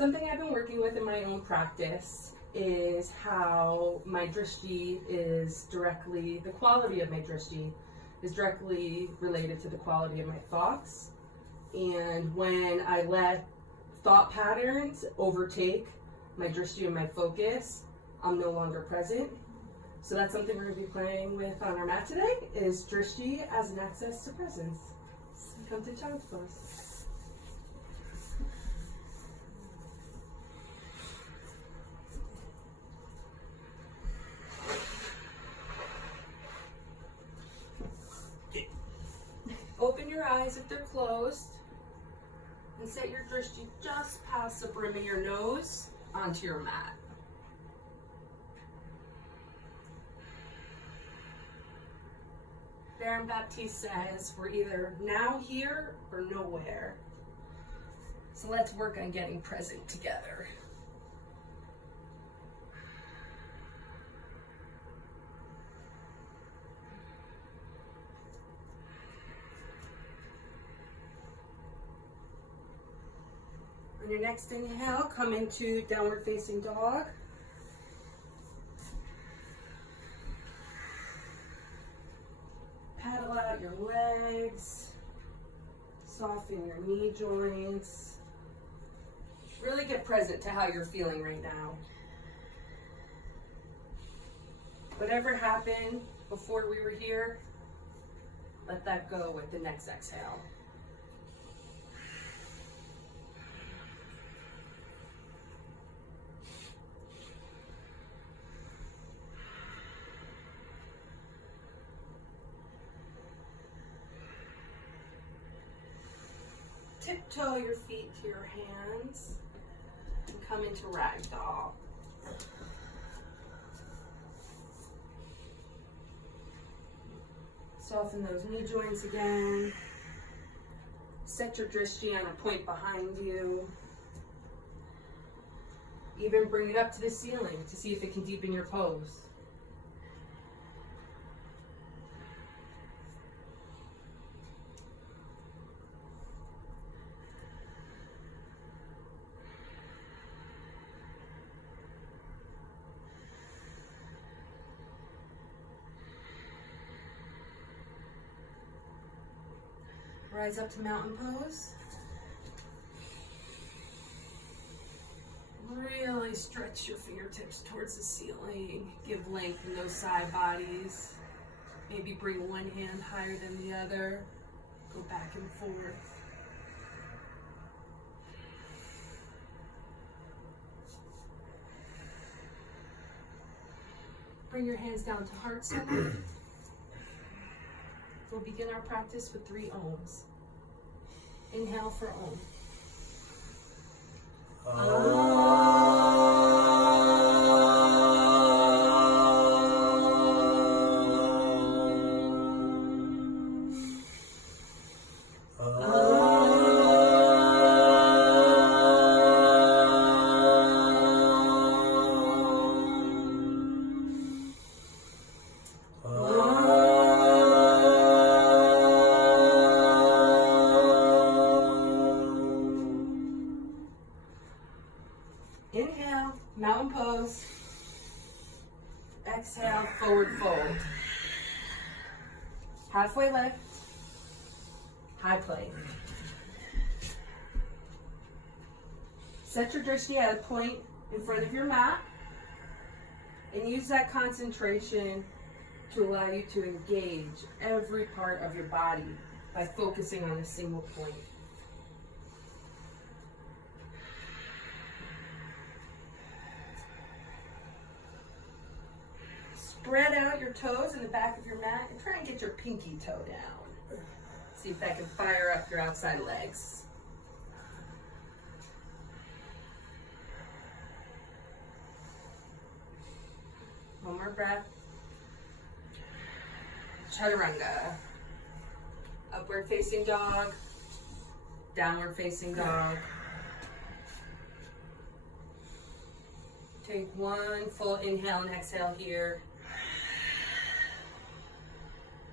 Something I've been working with in my own practice is how my drishti is directly, the quality of my drishti is directly related to the quality of my thoughts. And when I let thought patterns overtake my drishti and my focus, I'm no longer present. So that's something we're going to be playing with on our mat today, is drishti as an access to presence. So come to child's pose. Open your eyes if they're closed, and set your drishti just past the brim of your nose onto your mat. Baron Baptiste says we're either now here or nowhere. So let's work on getting present together. On your next inhale, come into downward facing dog. Paddle out your legs, soften your knee joints. Really get present to how you're feeling right now. Whatever happened before we were here, let that go with the next exhale. Tiptoe your feet to your hands and come into ragdoll. Soften those knee joints again. Set your drishti on a point behind you. Even bring it up to the ceiling to see if it can deepen your pose. Rise up to mountain pose. Really stretch your fingertips towards the ceiling. Give length in those side bodies. Maybe bring one hand higher than the other. Go back and forth. Bring your hands down to heart center. We'll begin our practice with 3 ohms. Inhale for Om. Inhale, mountain pose. Exhale, forward fold. Halfway lift, high plank. Set your drishti at a point in front of your mat and use that concentration to allow you to engage every part of your body by focusing on a single point. Spread out your toes in the back of your mat and try and get your pinky toe down. See if that can fire up your outside legs. One more breath. Chaturanga. Upward facing dog. Downward facing dog. Take one full inhale and exhale here.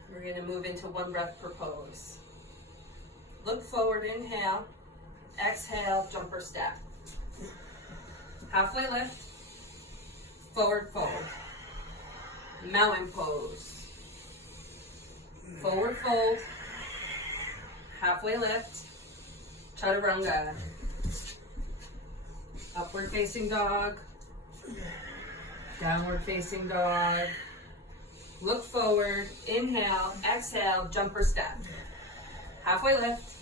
We're going to move into 1 breath per pose. Look forward, inhale. Exhale, jumper step. halfway lift, forward fold, mountain pose, forward fold, halfway lift, chaturanga, upward facing dog, downward facing dog, look forward, inhale, exhale, jumper step, halfway lift,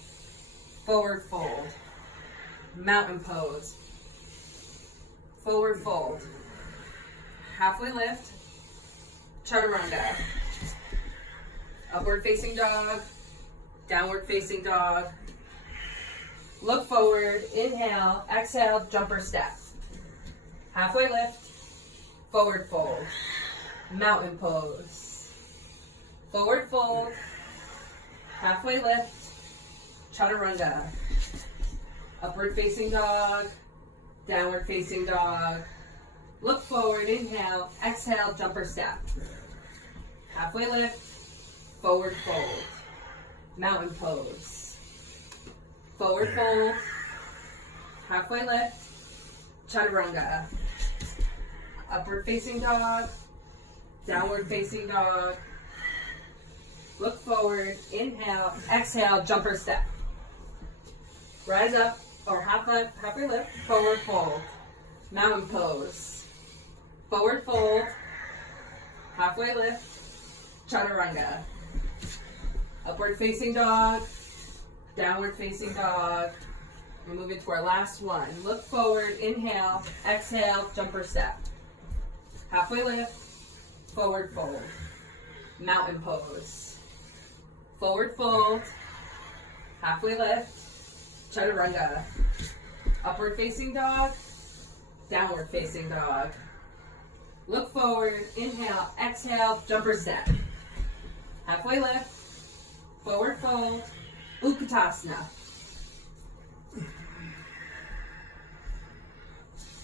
forward fold, mountain pose, forward fold, halfway lift, chaturanga, upward facing dog, downward facing dog, look forward, inhale, exhale, jumper step, halfway lift, forward fold, mountain pose, forward fold, halfway lift, chaturanga, upward facing dog, downward facing dog, look forward, inhale, exhale, jumper step, halfway lift, forward fold, mountain pose, forward fold, halfway lift, chaturanga, upward facing dog, downward facing dog, look forward, inhale, exhale, jumper step, rise up, or halfway lift, forward fold, mountain pose, forward fold, halfway lift, chaturanga, upward facing dog, downward facing dog. We're moving to our last one. Look forward, inhale, exhale, jumper step, halfway lift, forward fold, mountain pose, forward fold, halfway lift, chaturanga, upward facing dog, downward facing dog, look forward, inhale, exhale, jumper step, halfway lift, forward fold, Utkatasana.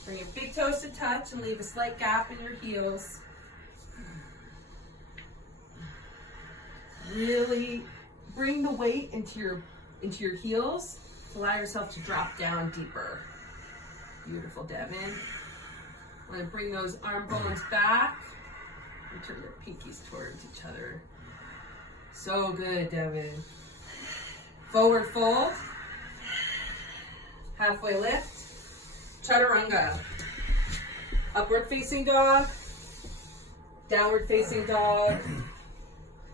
Bring your big toes to touch and leave a slight gap in your heels. Really bring the weight into your heels. Allow yourself to drop down deeper. Beautiful, Devin. I'm going to bring those arm bones back and turn your pinkies towards each other. So good, Devin. Forward fold. Halfway lift. Chaturanga. Upward facing dog. Downward facing dog.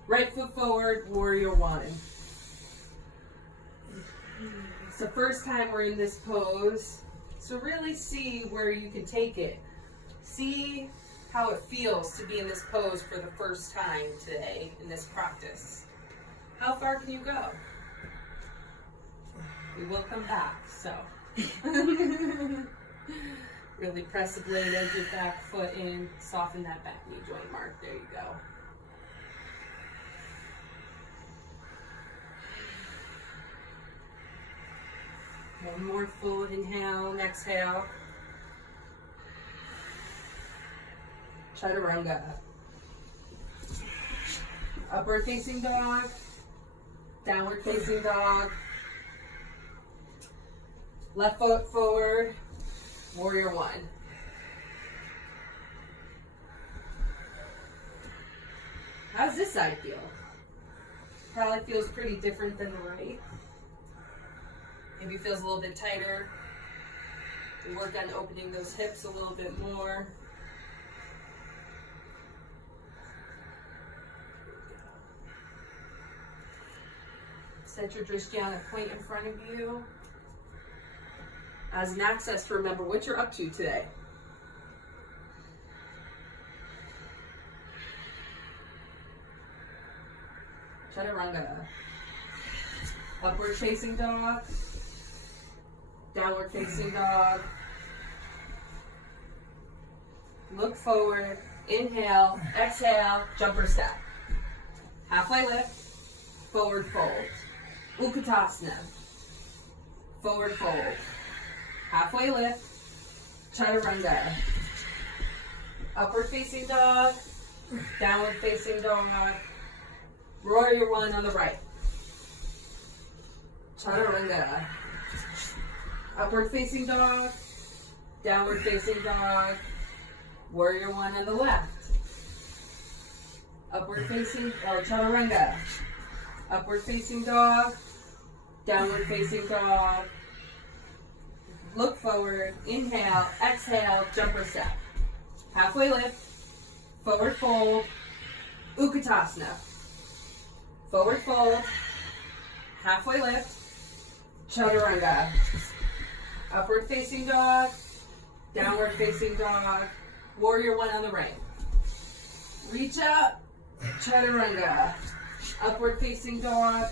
Right foot forward, warrior one. It's the first time we're in this pose, so really see where you can take it. See how it feels to be in this pose for the first time today in this practice. How far can you go? We will come back, so. Really press the blade of your back foot in, soften that back knee joint mark. There you go. One more full inhale and exhale. Chaturanga. Upward facing dog. Downward facing dog. Left foot forward. Warrior one. How does this side feel? Probably feels pretty different than the right. Maybe feels a little bit tighter. We work on opening those hips a little bit more. Set your drishti on a point in front of you. As an access to remember what you're up to today. Chaturanga. Upward facing dog. Downward facing dog. Look forward. Inhale. Exhale. Jumper step. Halfway lift. Forward fold. Utkatasana. Forward fold. Halfway lift. Chaturanga. Upward facing dog. Downward facing dog. Warrior one on the right. Chaturanga. Upward facing dog. downward facing dog, warrior one on the left. Upward facing, or chaturanga. Upward facing dog, downward facing dog. Look forward, inhale, exhale, jumper step. Halfway lift, forward fold, Utkatasana. Forward fold, halfway lift, chaturanga. Upward facing dog, downward facing dog, warrior one on the right. Reach up, chaturanga. Upward facing dog,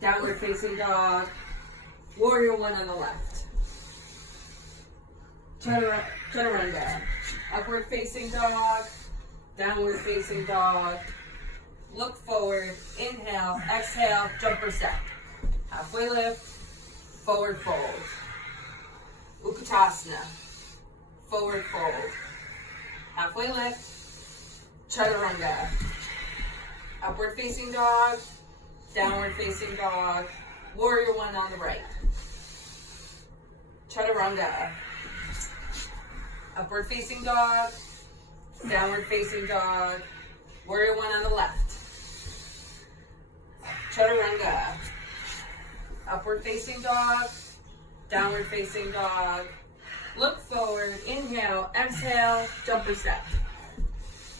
downward facing dog, warrior one on the left. Chaturanga. Upward facing dog, downward facing dog. Look forward, inhale, exhale, jumper step. Halfway lift, forward fold. Utkatasana. Forward fold. Halfway lift, chaturanga. Upward facing dog, downward facing dog, warrior one on the right. Chaturanga. Upward facing dog, downward facing dog, warrior one on the left. Chaturanga. Upward facing dog, downward facing dog. Look forward, inhale, exhale, jumper step.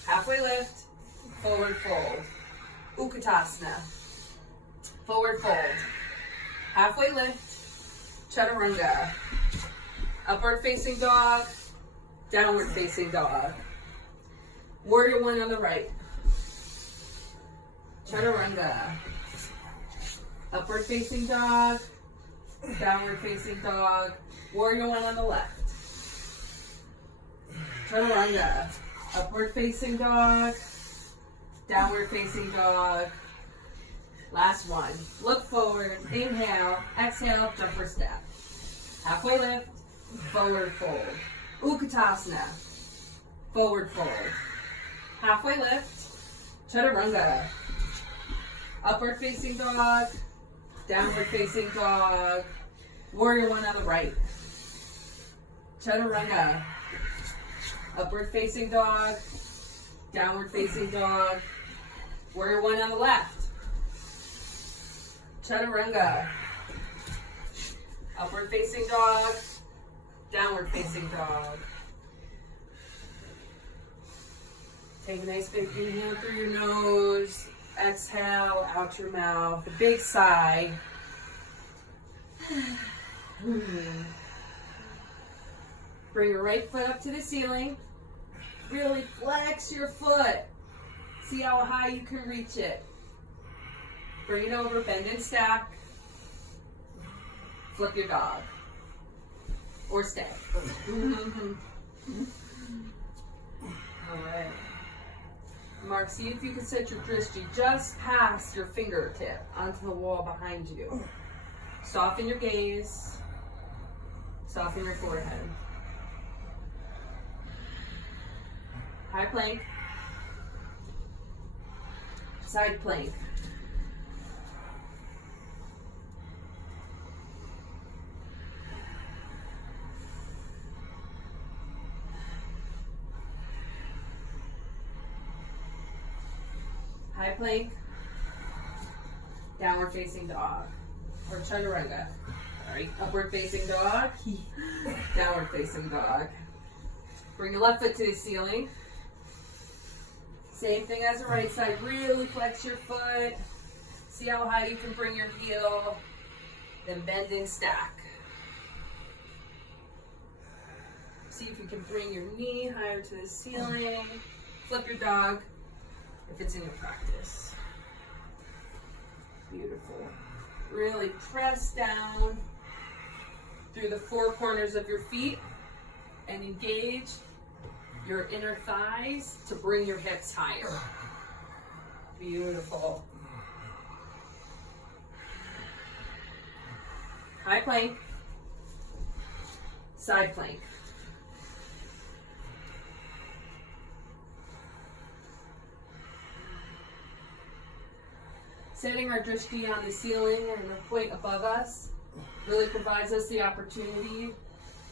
Halfway lift, forward fold. Utkatasana. Forward fold. Halfway lift, chaturanga. Upward facing dog, downward facing dog. Warrior one on the right. Chaturanga. Upward facing dog, downward facing dog. Warrior one on the left. Chaturanga. Upward facing dog, downward facing dog. Last one. Look forward, inhale, exhale, jumper step. Halfway lift, forward fold. Utkatasana. Forward fold. Halfway lift, chaturanga. Upward facing dog, downward facing dog. Warrior one on the right. Chaturanga. Upward facing dog, downward facing dog. Warrior one on the left. Chaturanga. Upward facing dog, downward facing dog. Take a nice big inhale through your nose. Exhale out your mouth. A big sigh. Bring your right foot up to the ceiling. Really flex your foot. See how high you can reach it. Bring it over, bend and stack. Flip your dog. Or stay. Alright. Mark, see if you can set your drishti just past your fingertip onto the wall behind you. Soften your gaze. Soften your forehead. High plank. Side plank. High plank, downward facing dog, or chaturanga. Sorry, upward facing dog, downward facing dog. Bring your left foot to the ceiling. Same thing as the right side. Really flex your foot. See how high you can bring your heel. Then bend and stack. See if you can bring your knee higher to the ceiling. Flip your dog if it's in your practice. Beautiful. Really press down through the four corners of your feet and engage your inner thighs to bring your hips higher. Beautiful. High plank, side plank. Setting our drishti on the ceiling and a point above us really provides us the opportunity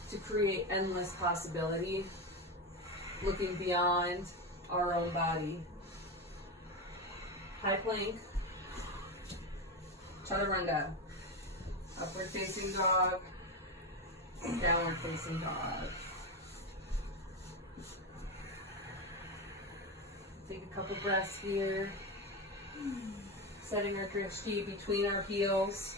to create endless possibility, looking beyond our own body. High plank, chaturanga, upward facing dog, downward facing dog. Take a couple breaths here, setting our drishti between our heels.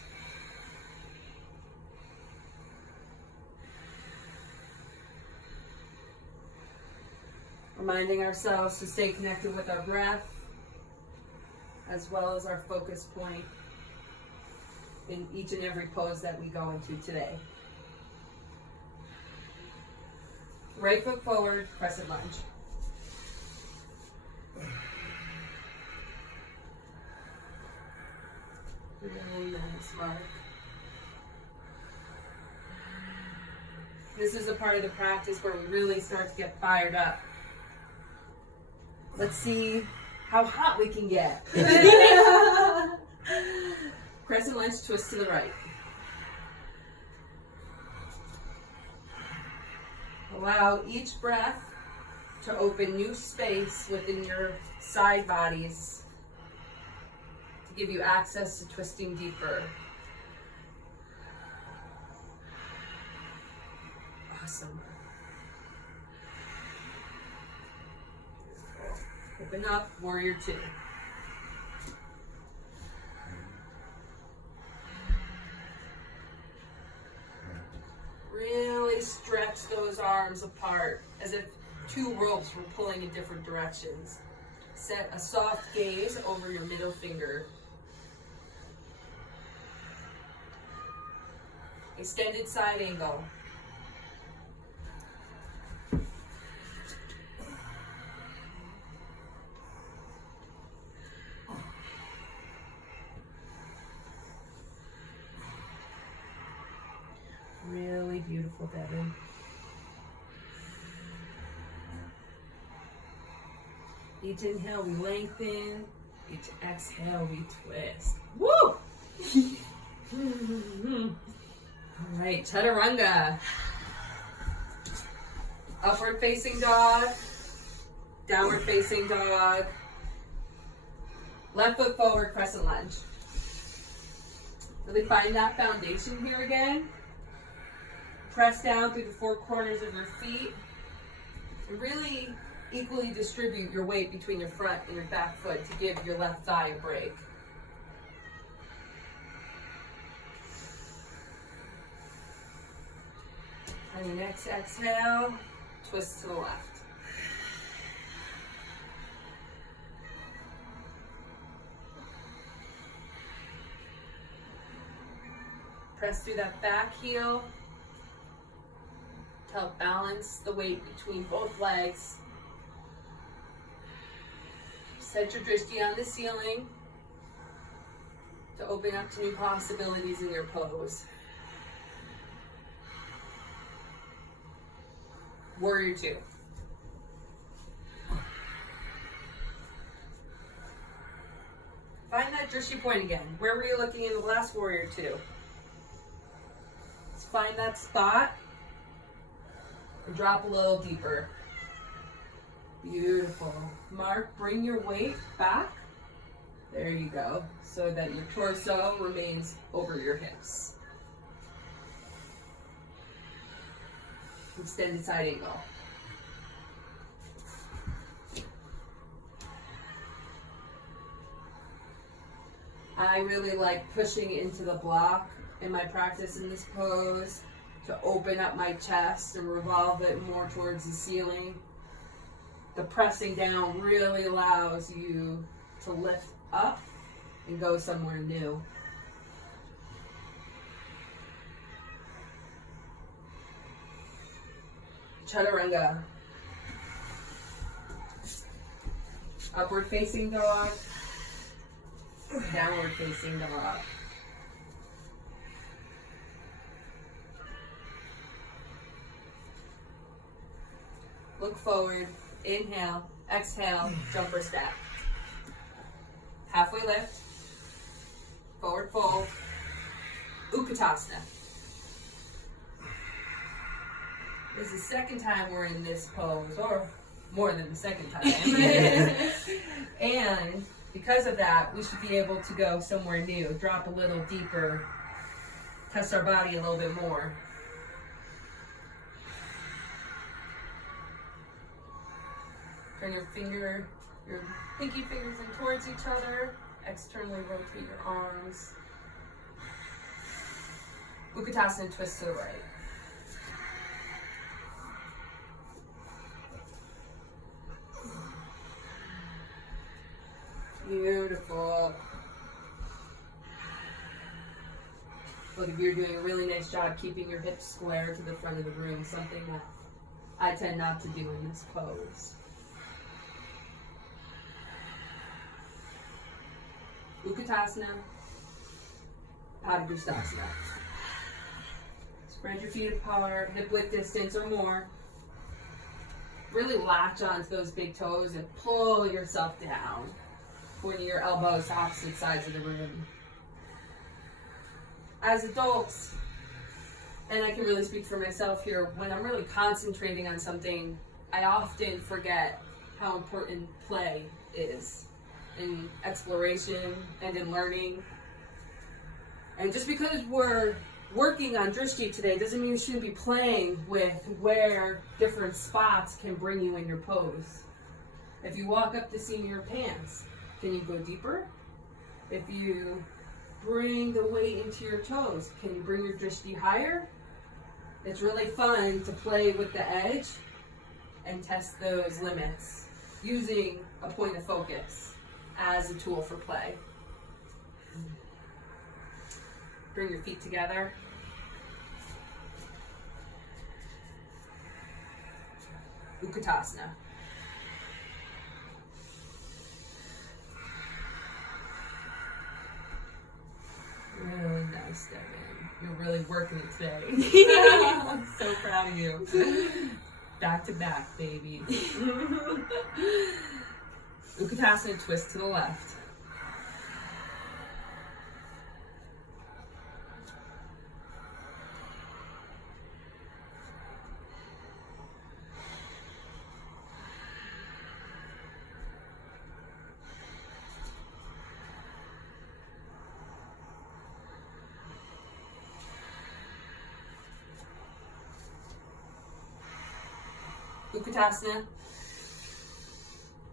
Reminding ourselves to stay connected with our breath, as well as our focus point in each and every pose that we go into today. Right foot forward, crescent lunge. Really nice, Mark. This is a part of the practice where we really start to get fired up. Let's see how hot we can get. Crescent lunge, twist to the right. Allow each breath to open new space within your side bodies to give you access to twisting deeper. Awesome. Open up, warrior two. Really stretch those arms apart as if two ropes were pulling in different directions. Set a soft gaze over your middle finger. Extended side angle. Really beautiful, Devin. Each inhale, we lengthen. Each exhale, we twist. Woo! All right, chaturanga. Upward facing dog. Downward facing dog. Left foot forward, crescent lunge. Really find that foundation here again. Press down through the four corners of your feet. And really equally distribute your weight between your front and your back foot to give your left thigh a break. On your next exhale, twist to the left. Press through that back heel to help balance the weight between both legs. Set your drishti on the ceiling to open up to new possibilities in your pose. Warrior two. Find that drishti point again. Where were you looking in the last warrior two? Let's find that spot and drop a little deeper. Beautiful. Mark, bring your weight back. There you go. So that your torso remains over your hips. Extended side angle. I really like pushing into the block in my practice in this pose to open up my chest and revolve it more towards the ceiling. The pressing down really allows you to lift up and go somewhere new. Chaturanga. Upward facing dog. Downward facing dog. Look forward. Inhale, exhale, jumper step. Halfway lift, forward fold, Utkatasana. This is the second time we're in this pose, or more than the second time. And because of that, we should be able to go somewhere new, drop a little deeper, test our body a little bit more. Turn your pinky fingers in towards each other. Externally rotate your arms. Utkatasana, twist to the right. Beautiful. Look, if you're doing a really nice job keeping your hips square to the front of the room, something that I tend not to do in this pose. Utkatasana, Padangusthasana. Spread your feet apart, hip width distance or more. Really latch onto those big toes and pull yourself down. Pointing your elbows to opposite sides of the room. As adults, and I can really speak for myself here, when I'm really concentrating on something, I often forget how important play is in exploration and in learning. And just because we're working on drishti today doesn't mean you shouldn't be playing with where different spots can bring you in your pose. If you walk up the seam of your pants, can you go deeper? If you bring the weight into your toes, can you bring your drishti higher? It's really fun to play with the edge and test those limits using a point of focus as a tool for play. Bring your feet together. Utkatasana. Really nice, Devin. You're really working it today. I'm so proud of you. Back to back, baby. Utkatasana, twist to the left. Utkatasana,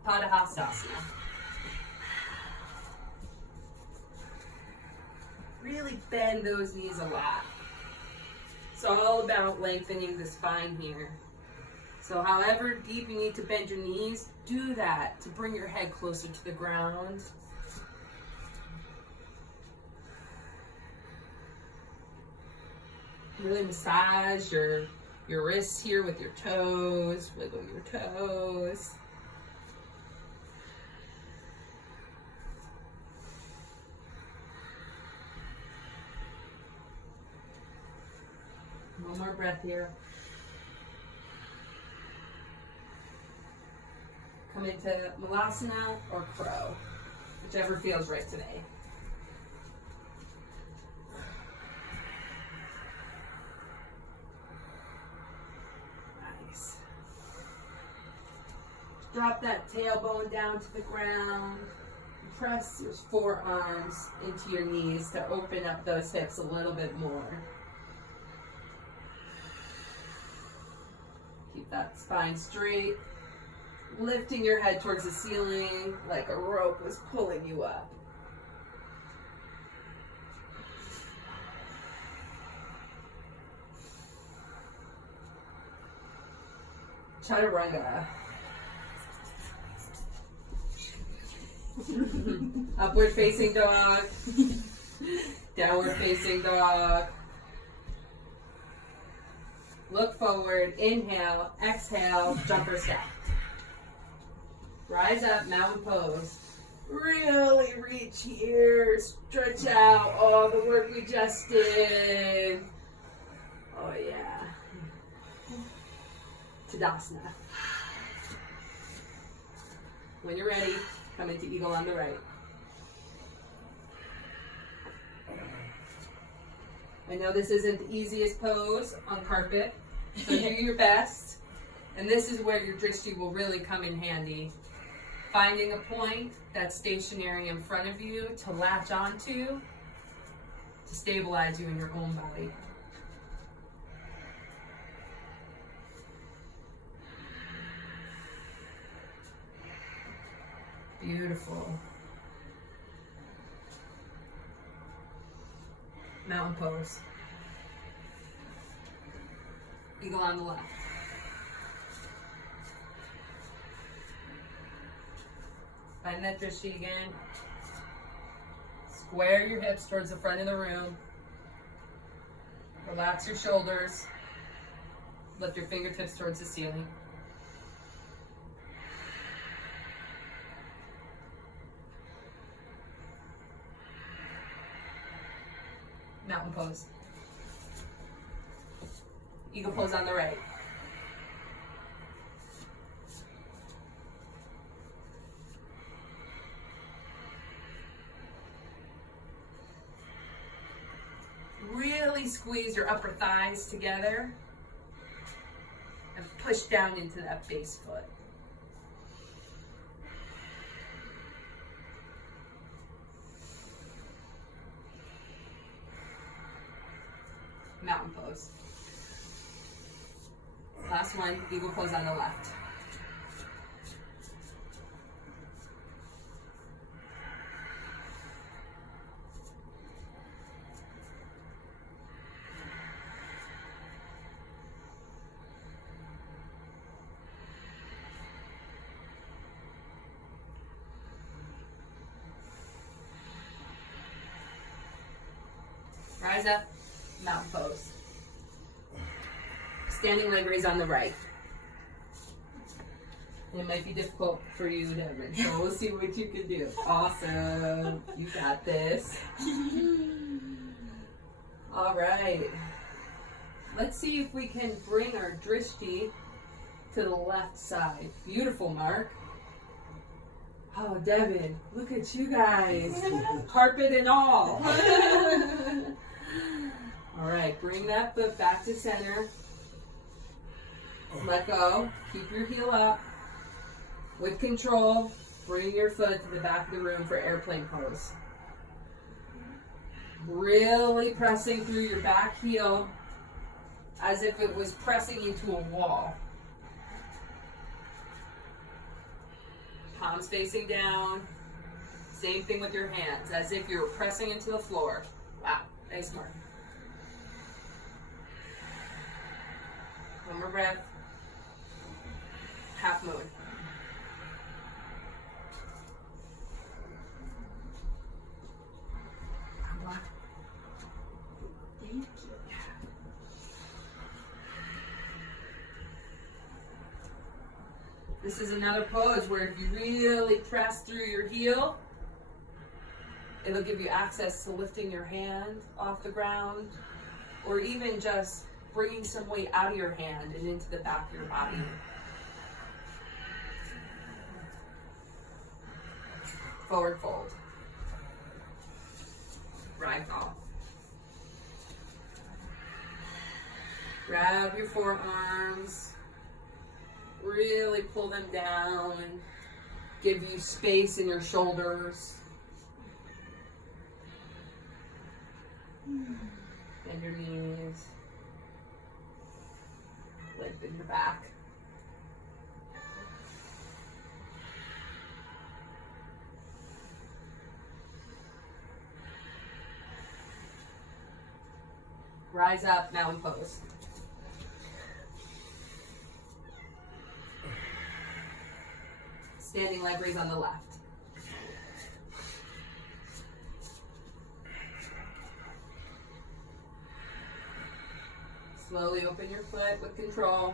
Padahastasana. Really bend those knees a lot. It's all about lengthening the spine here. So however deep you need to bend your knees, do that to bring your head closer to the ground. Really massage your wrists here with your toes, wiggle your toes. One more breath here. Come into Malasana or Crow, whichever feels right today. Drop that tailbone down to the ground. Press your forearms into your knees to open up those hips a little bit more. Keep that spine straight. Lifting your head towards the ceiling like a rope was pulling you up. Chaturanga. Upward facing dog, downward facing dog. Look forward, inhale, exhale, jumper step. Rise up, mountain pose. Really reach here, stretch out all the work we just did. Oh yeah. Tadasana. When you're ready, come into eagle on the right. I know this isn't the easiest pose on carpet, So do your best. And this is where your drishti will really come in handy. Finding a point that's stationary in front of you to latch onto to stabilize you in your own body. Beautiful. Mountain pose. Eagle on the left. Find that drishti again. Square your hips towards the front of the room. Relax your shoulders. Lift your fingertips towards the ceiling. Mountain pose. Eagle pose on the right. Really squeeze your upper thighs together and push down into that base foot. Mountain pose. Last one, eagle pose on the left. Rise up, mountain pose. Standing leg raise on the right. It might be difficult for you to reach, so we'll see what you can do. Awesome, you got this. All right, let's see if we can bring our drishti to the left side. Beautiful, Mark. Oh, Devin, look at you guys, carpet and all. All right, bring that foot back to center. Let go. Keep your heel up. With control, bring your foot to the back of the room for airplane pose. Really pressing through your back heel as if it was pressing into a wall. Palms facing down. Same thing with your hands, as if you're pressing into the floor. Wow, nice, Mark. One more breath. Half moon. Thank you. This is another pose where if you really press through your heel, it'll give you access to lifting your hand off the ground, or even just bringing some weight out of your hand and into the back of your body. Forward fold. Ragdoll. Grab your forearms. Really pull them down. Give you space in your shoulders. Bend your knees. Lengthen your back. Rise up, mountain pose. Standing leg raise on the left. Slowly open your foot with control.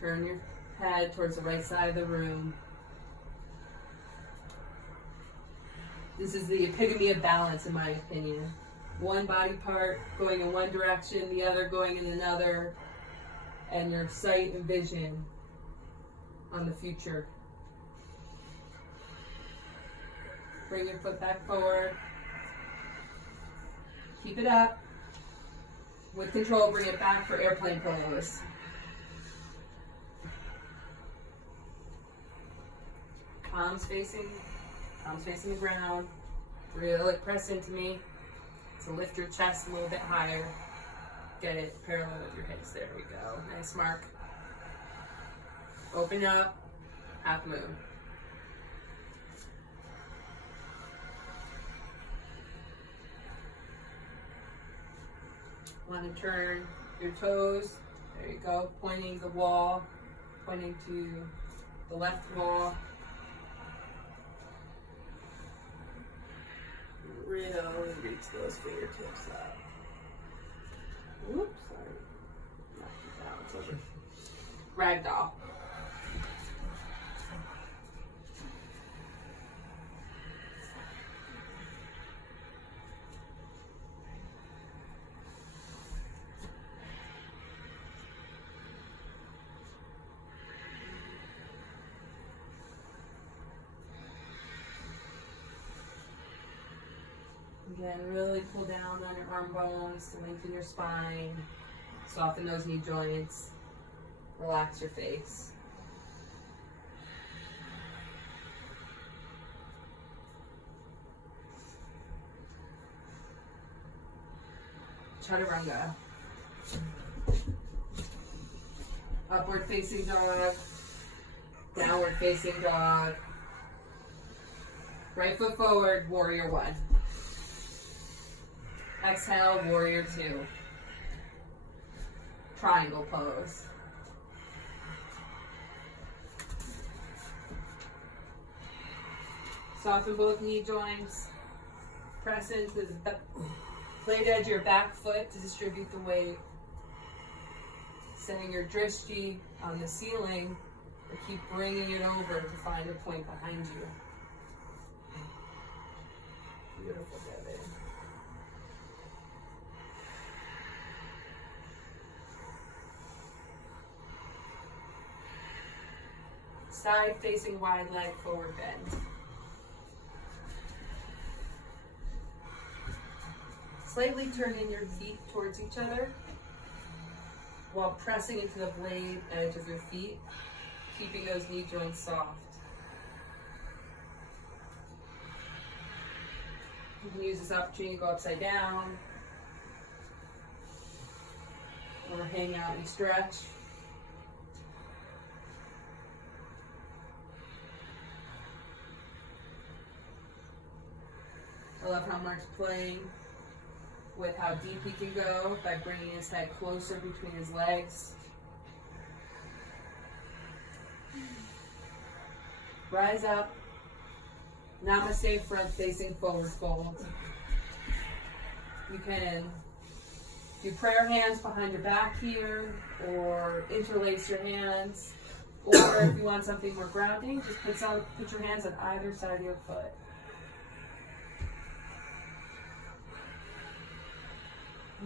Turn your head towards the right side of the room. This is the epitome of balance, in my opinion. One body part going in one direction, the other going in another, and your sight and vision on the future. Bring your foot back forward. Keep it up. With control, bring it back for airplane pose. Palms facing the ground. Really press into me. So lift your chest a little bit higher. Get it parallel with your hips. There we go. Nice mark. Open up. Half moon. Want to turn your toes. There you go. Pointing the wall. Pointing to the left wall. Really reach those fingertips up. Oops, sorry. Knocked it down. Ragdoll. Again, really pull down on your arm bones to lengthen your spine, soften those knee joints, relax your face. Chaturanga. Upward facing dog, downward facing dog. Right foot forward, warrior one. Exhale, warrior two. Triangle pose. Soften both knee joints. Press into the blade edge of your back foot to distribute the weight. Setting your drishti on the ceiling, or keep bringing it over to find a point behind you. Beautiful, David. Side facing wide leg forward bend. Slightly turning your feet towards each other while pressing into the blade edge of your feet, keeping those knee joints soft. You can use this opportunity to go upside down or hang out and stretch. I love how Mark's playing with how deep he can go by bringing his head closer between his legs. Rise up. Namaste, front facing forward fold. You can do prayer hands behind your back here, or interlace your hands. Or if you want something more grounding, just put your hands on either side of your foot.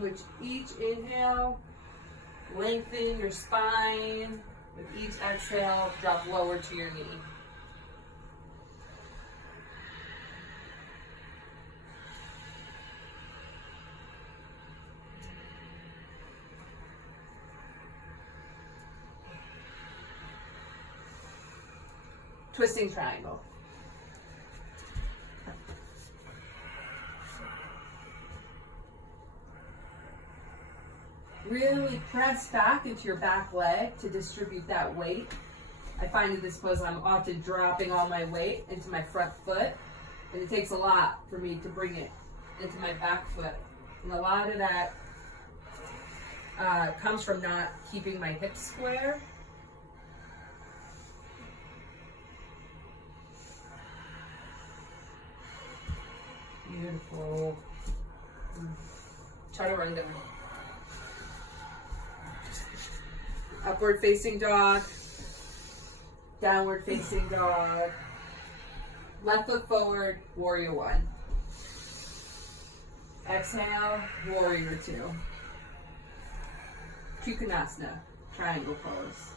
With each inhale, lengthen your spine. With each exhale, drop lower to your knee. Twisting triangle. Really press back into your back leg to distribute that weight. I find in this pose I'm often dropping all my weight into my front foot, and it takes a lot for me to bring it into my back foot. And a lot of that comes from not keeping my hips square. Beautiful. Chaturanga. Upward facing dog, downward facing dog, left foot forward, warrior one. Exhale, warrior two. Trikonasana, triangle pose.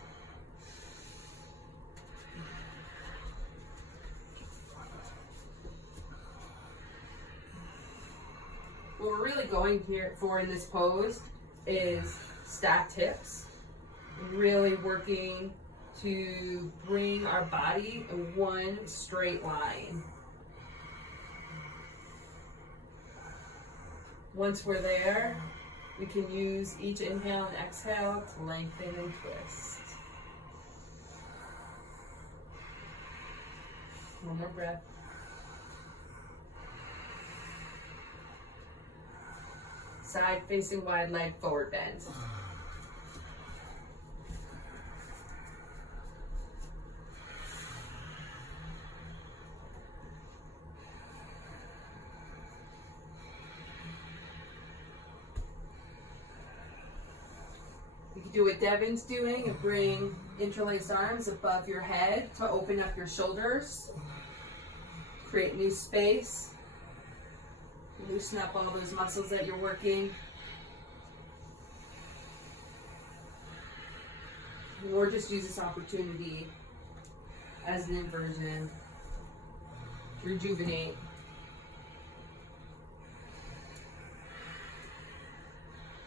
What we're really going here for in this pose is stacked hips, really working to bring our body in one straight line. Once we're there, we can use each inhale and exhale to lengthen and twist. One more breath. Side facing wide leg forward bend. You can do what Devin's doing and bring interlaced arms above your head to open up your shoulders. Create new space. Loosen up all those muscles that you're working. Or just use this opportunity as an inversion to rejuvenate.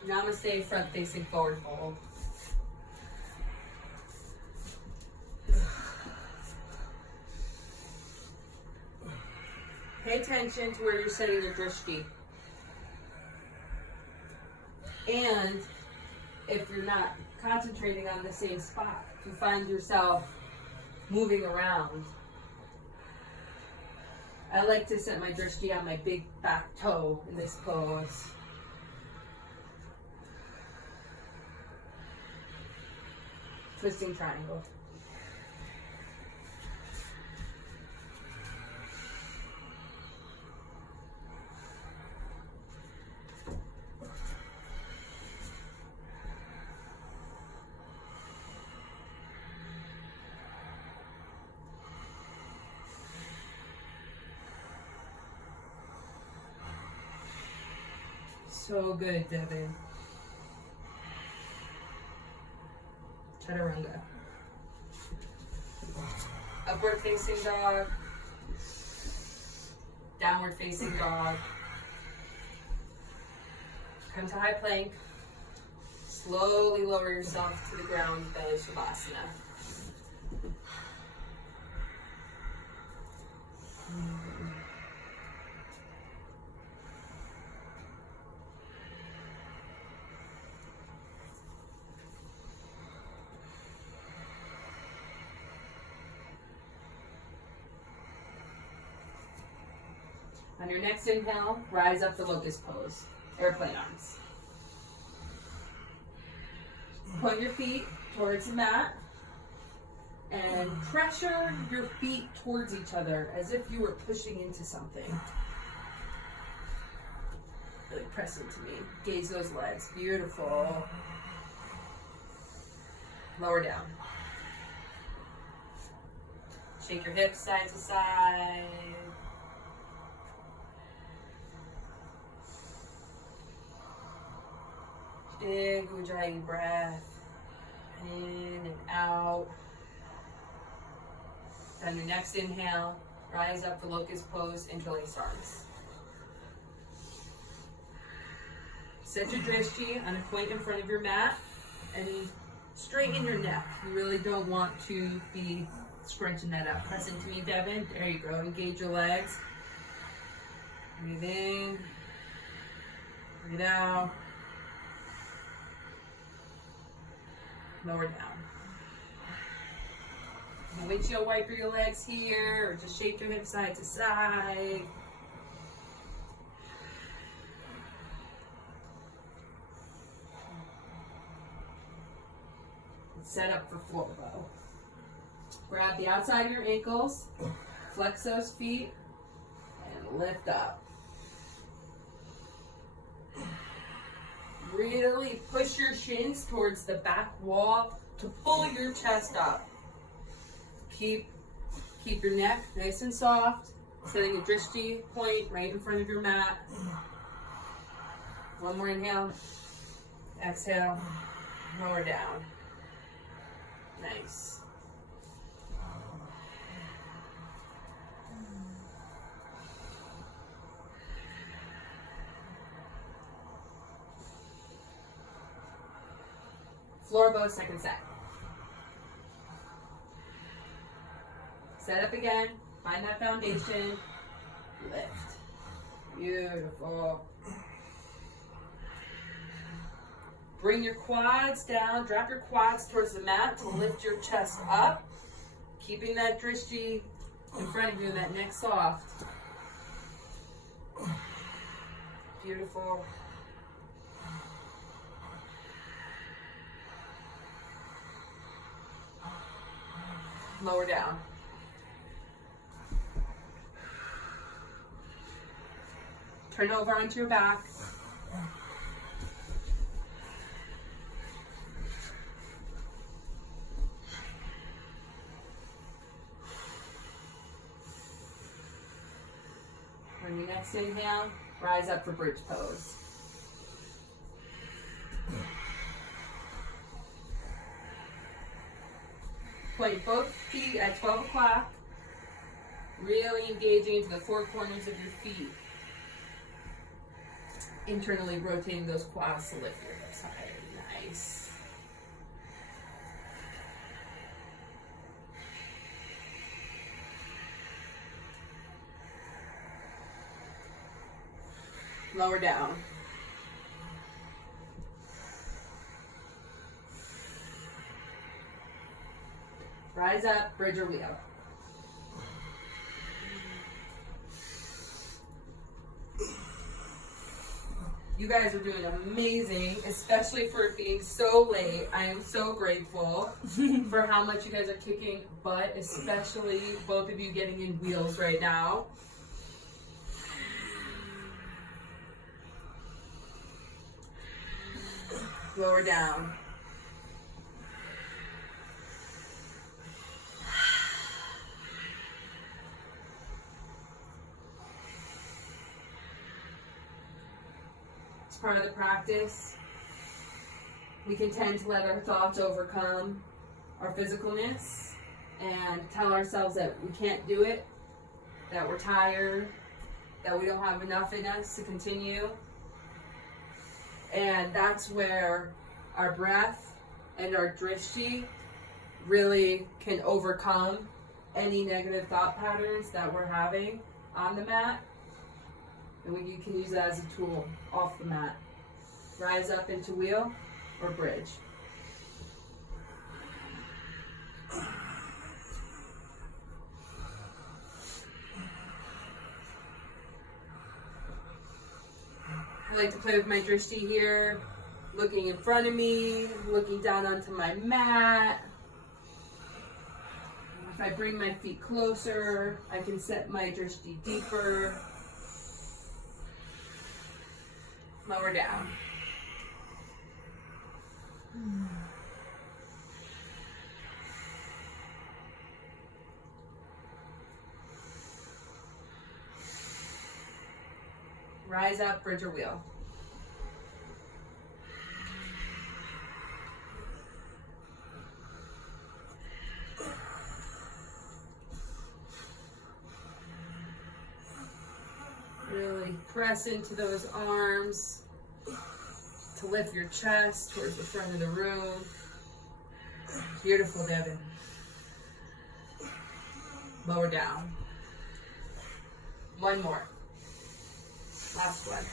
Namaste, front facing forward fold. Pay attention to where you're setting your drishti. And if you're not concentrating on the same spot, if you find yourself moving around, I like to set my drishti on my big back toe in this pose. Twisting triangle. So good, Devin. Chaturanga. Upward facing dog. Downward facing dog. Come to high plank. Slowly lower yourself to the ground, belly shavasana. On your next inhale, rise up to locust pose, airplane arms. Point your feet towards the mat and pressure your feet towards each other as if you were pushing into something. Really press into me. Gaze those legs. Beautiful. Lower down. Shake your hips side to side. Big Ujjayi breath, in and out. On your next inhale, rise up to locust pose, interlace arms. Set your drishti on a point in front of your mat and straighten your neck. You really don't want to be scrunching that up. Press into me, Devin. There you go. Engage your legs. Breathe in. Breathe out. Lower down. Windshield wiper your legs here, or just shake your hips side to side. Set up for floor bow. Grab the outside of your ankles, flex those feet, and lift up. Really push your shins towards the back wall to pull your chest up. Keep your neck nice and soft, setting a drishti point right in front of your mat. One more inhale, exhale, lower down. Nice. Floor bow, second set. Set up again. Find that foundation. Lift. Beautiful. Bring your quads down. Drop your quads towards the mat to lift your chest up. Keeping that drishti in front of you, that neck soft. Beautiful. Lower down. Turn over onto your back. On your next inhale, rise up for bridge pose. Point both feet at 12 o'clock, really engaging into the four corners of your feet. Internally rotating those quads to lift your hips higher. Nice. Lower down. Rise up, bridge or wheel. You guys are doing amazing, especially for it being so late. I am so grateful for how much you guys are kicking butt, especially both of you getting in wheels right now. Lower down. It's part of the practice. We can tend to let our thoughts overcome our physicalness and tell ourselves that we can't do it, that we're tired, that we don't have enough in us to continue. And that's where our breath and our drishti really can overcome any negative thought patterns that we're having on the mat. And you can use that as a tool off the mat. Rise up into wheel or bridge. I like to play with my drishti here, looking in front of me, looking down onto my mat. If I bring my feet closer, I can set my drishti deeper. Lower down. Rise up, bridge or wheel. Really press into those arms to lift your chest towards the front of the room. Beautiful, Devin. Lower down. One more. Last one.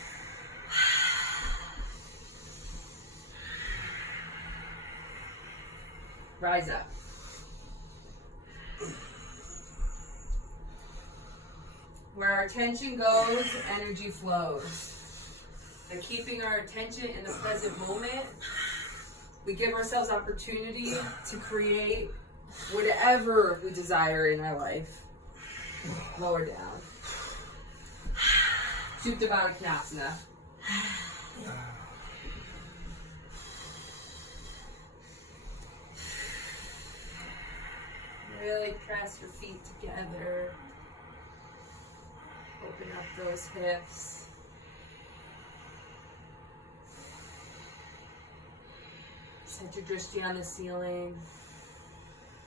Rise up. Where our attention goes, energy flows. And keeping our attention in the present moment, we give ourselves opportunity to create whatever we desire in our life. Lower down. Supta Baddha Konasana. Really press your feet together. Open up those hips. Set your drishti on the ceiling.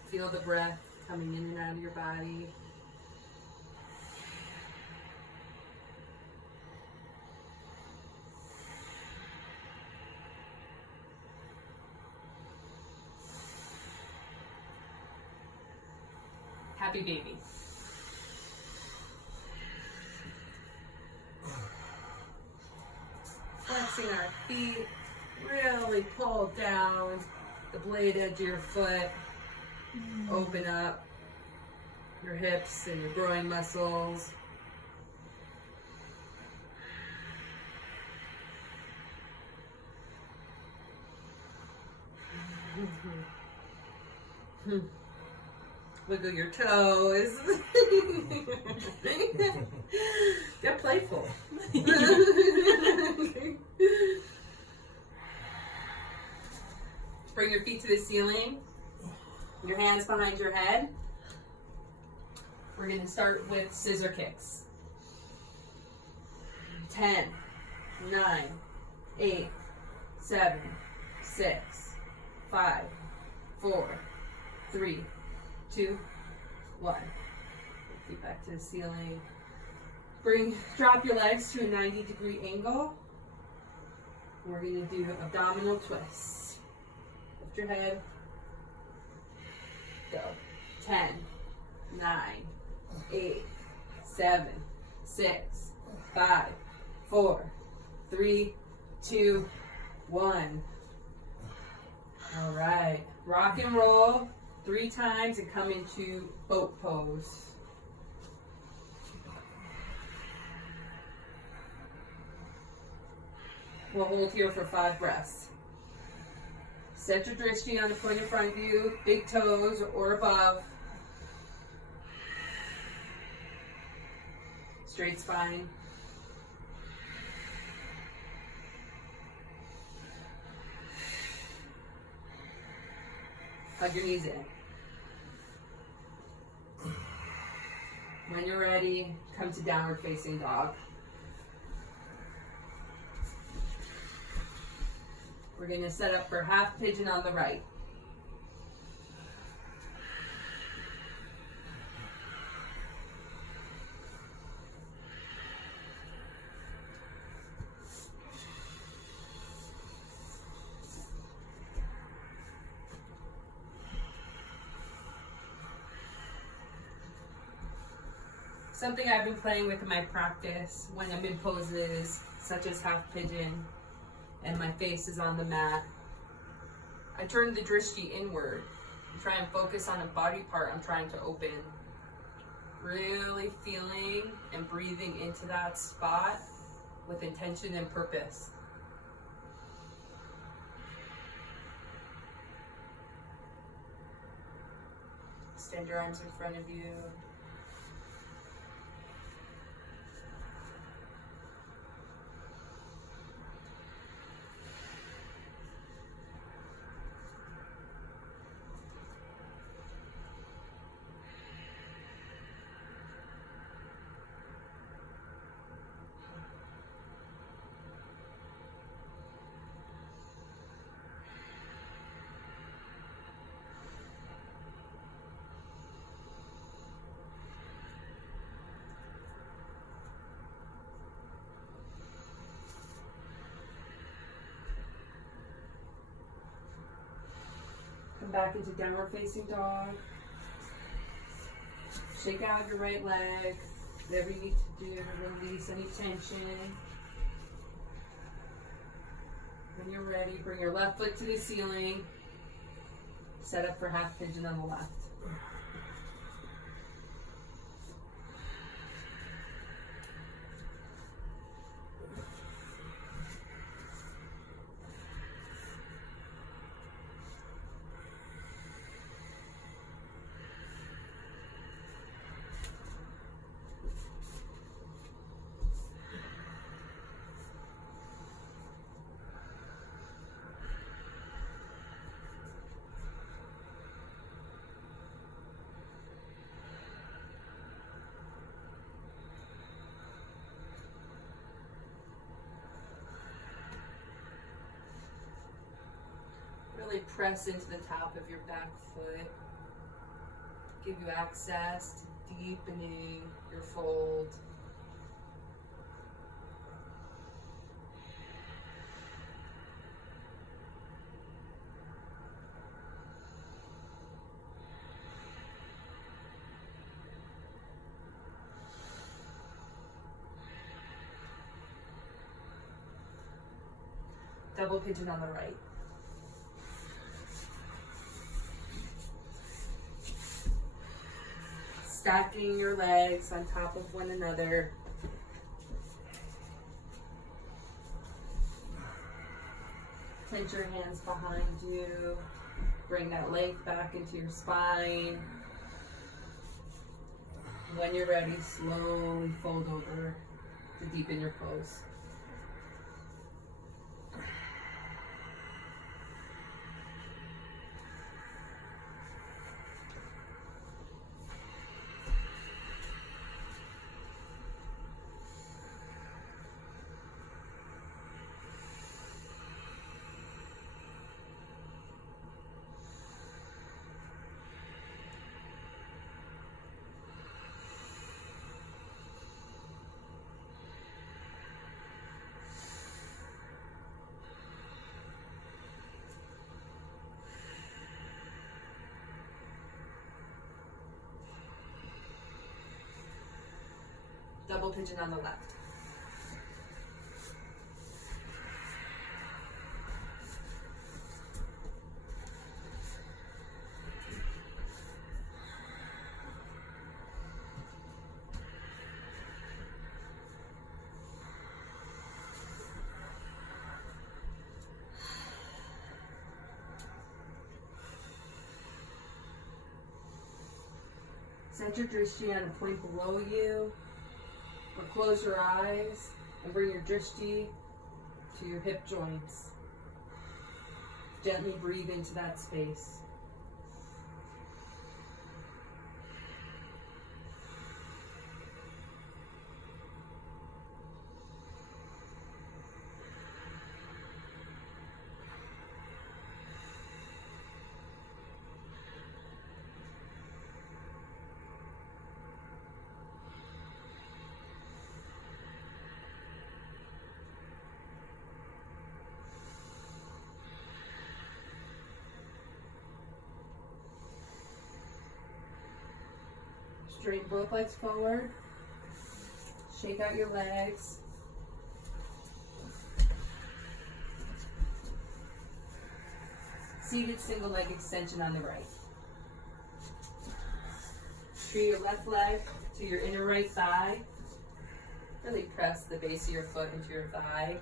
Feel the breath coming in and out of your body. Happy baby. Flexing our feet, really pull down the blade edge of your foot. Open up your hips and your groin muscles. Wiggle your toes. Get playful. Bring your feet to the ceiling. Your hands behind your head. We're going to start with scissor kicks. 10, 9, 8, 7, 6, 5, 4, 3, 2, 1. Feet back to the ceiling. Drop your legs to a 90-degree angle. We're going to do abdominal twists. Lift your head. Go. 10, 9, 8, 7, 6, 5, 4, 3, 2, 1. All right. Rock and roll 3 times and come into boat pose. We'll hold here for 5 breaths. Set your drishti on the point in front of you, big toes or above. Straight spine. Hug your knees in. When you're ready, come to downward facing dog. We're going to set up for half pigeon on the right. Something I've been playing with in my practice when I'm in poses such as half pigeon and my face is on the mat, I turn the drishti inward and try and focus on a body part I'm trying to open. Really feeling and breathing into that spot with intention and purpose. Extend your arms in front of you. Come back into downward facing dog. Shake out your right leg. Whatever you need to do to release any tension. When you're ready, bring your left foot to the ceiling. Set up for half pigeon on the left. Really press into the top of your back foot. Give you access to deepening your fold. Double pigeon on the right. Stacking your legs on top of one another. Clench your hands behind you. Bring that leg back into your spine. When you're ready, slowly fold over to deepen your pose. Double pigeon on the left. Set your drishti on a point below you, or close your eyes and bring your drishti to your hip joints. Gently breathe into that space. Straighten both legs forward. Shake out your legs. Seated single leg extension on the right. Tree your left leg to your inner right thigh. Really press the base of your foot into your thigh.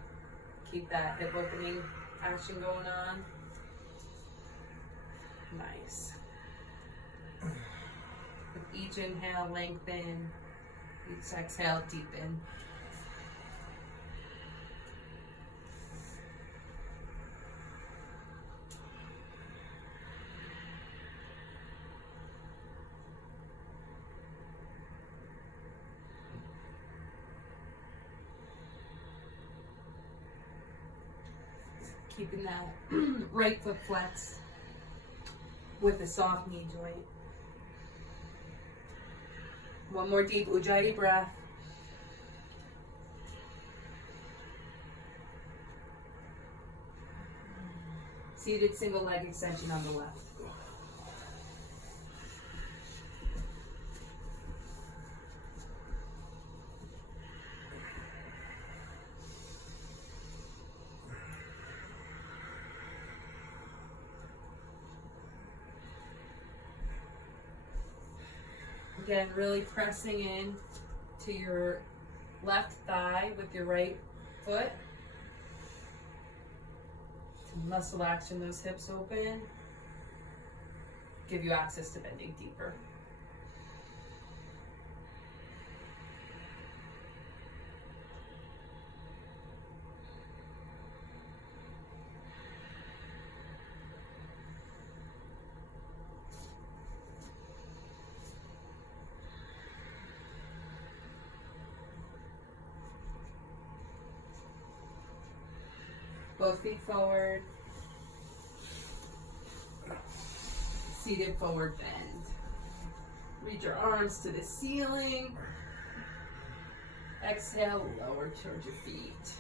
Keep that hip opening action going on. Nice. With each inhale, lengthen. Each exhale, deepen. Keeping that right foot flexed with a soft knee joint. One more deep Ujjayi breath. Seated single leg extension on the left. Again, really pressing in to your left thigh with your right foot. To muscle action those hips open. Give you access to bending deeper. Both feet forward. Seated forward bend. Reach your arms to the ceiling. Exhale, lower towards your feet.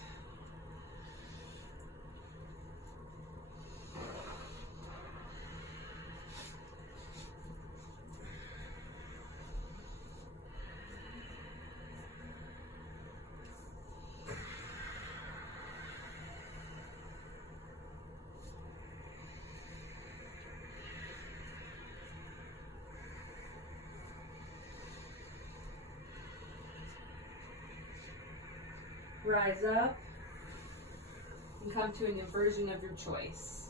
Rise up and come to an inversion of your choice.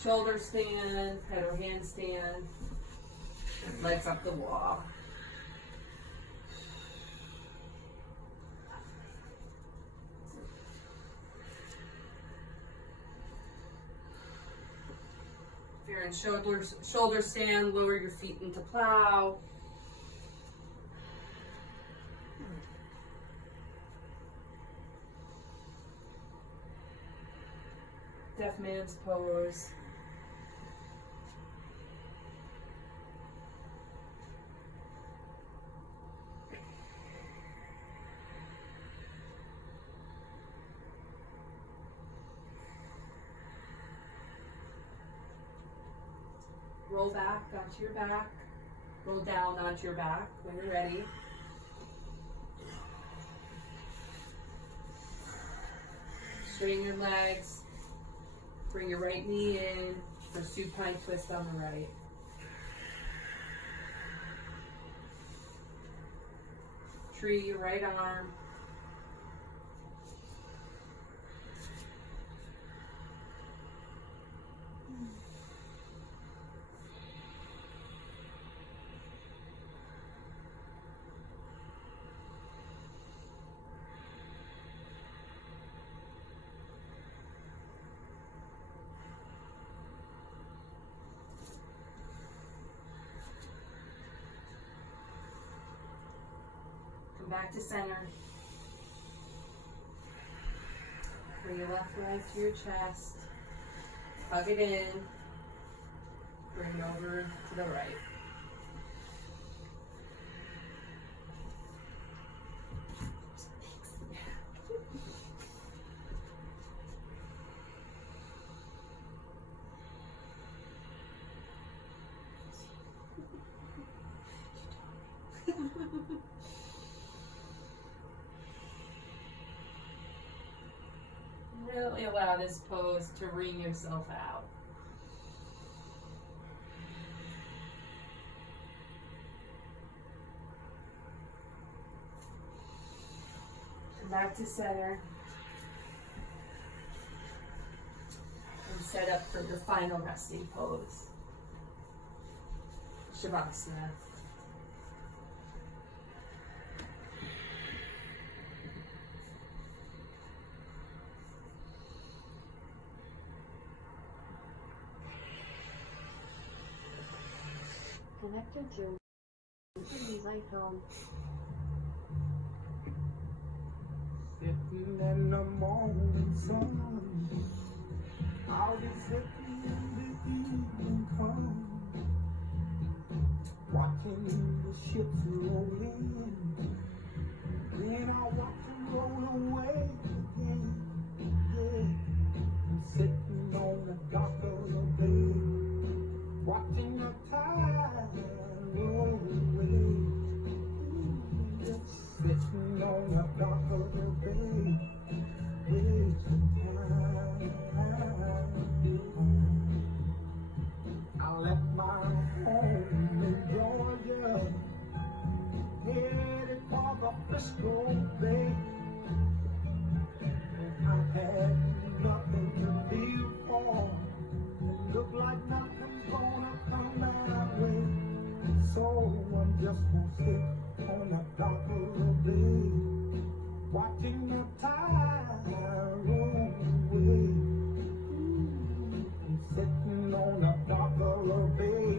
Shoulder stand, head or handstand, legs up the wall. If you're in shoulder stand, lower your feet into plow. Deaf man's pose. Roll back onto your back. Roll down onto your back when you're ready. Straighten your legs. Bring your right knee in for supine twist on the right. Tree your right arm. Back to center. Bring your left leg to your chest. Hug it in. Bring it over to the right. Really allow this pose to wring yourself out. Come back to center. And set up for your final resting pose. Shavasana. Connected to Brittany's iPhone. Sitting in the morning sun, I'll be sitting in the evening come, watching the ships roll in, then I'll watch them roll away again. Yeah, I'm sitting on the dock of the bay, watching the tide roll away. Just sitting on the dock of the bay, wasting time. I left my home in Georgia, headed for the Frisco Bay. I had nothing to live for, it looked like nothing's gonna come my way. So I'm just gonna sit on the dock of the bay, watching the tide roll away. I'm sitting on the dock of the bay,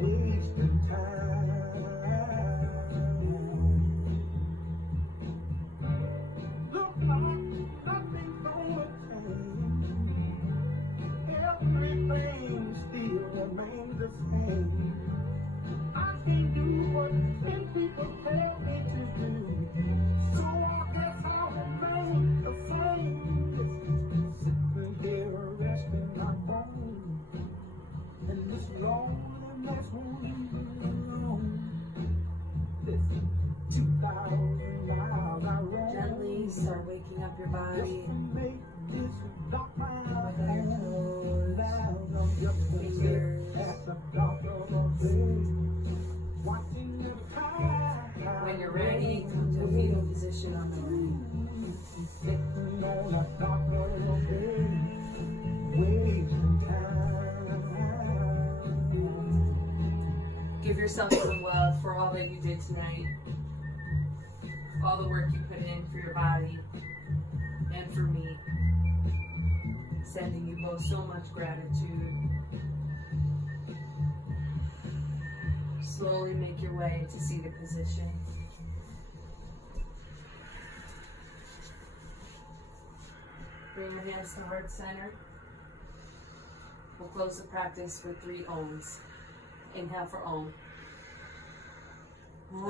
wasting time. Look like nothing's gonna change, everything still remains the same. I can't do what 10 people tell me to do, so I guess I'll remain the same. Sitting here resting my bones, and this loneliness won't leave me alone. This 2,000 miles I roam, Gently start waking up your just body. to make this dock my home. Now I'm just gonna sit at the dock of the bay, watching the tide. When yourself some love for all that you did tonight, all the work you put in for your body and for me. Sending you both so much gratitude. Slowly make your way to seated position. Bring your hands to heart center. We'll close the practice with 3 ohms. Inhale for Om. Bring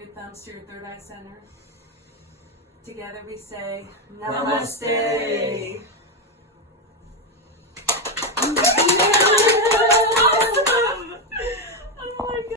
your thumbs to your third eye center. Together we say, Namaste.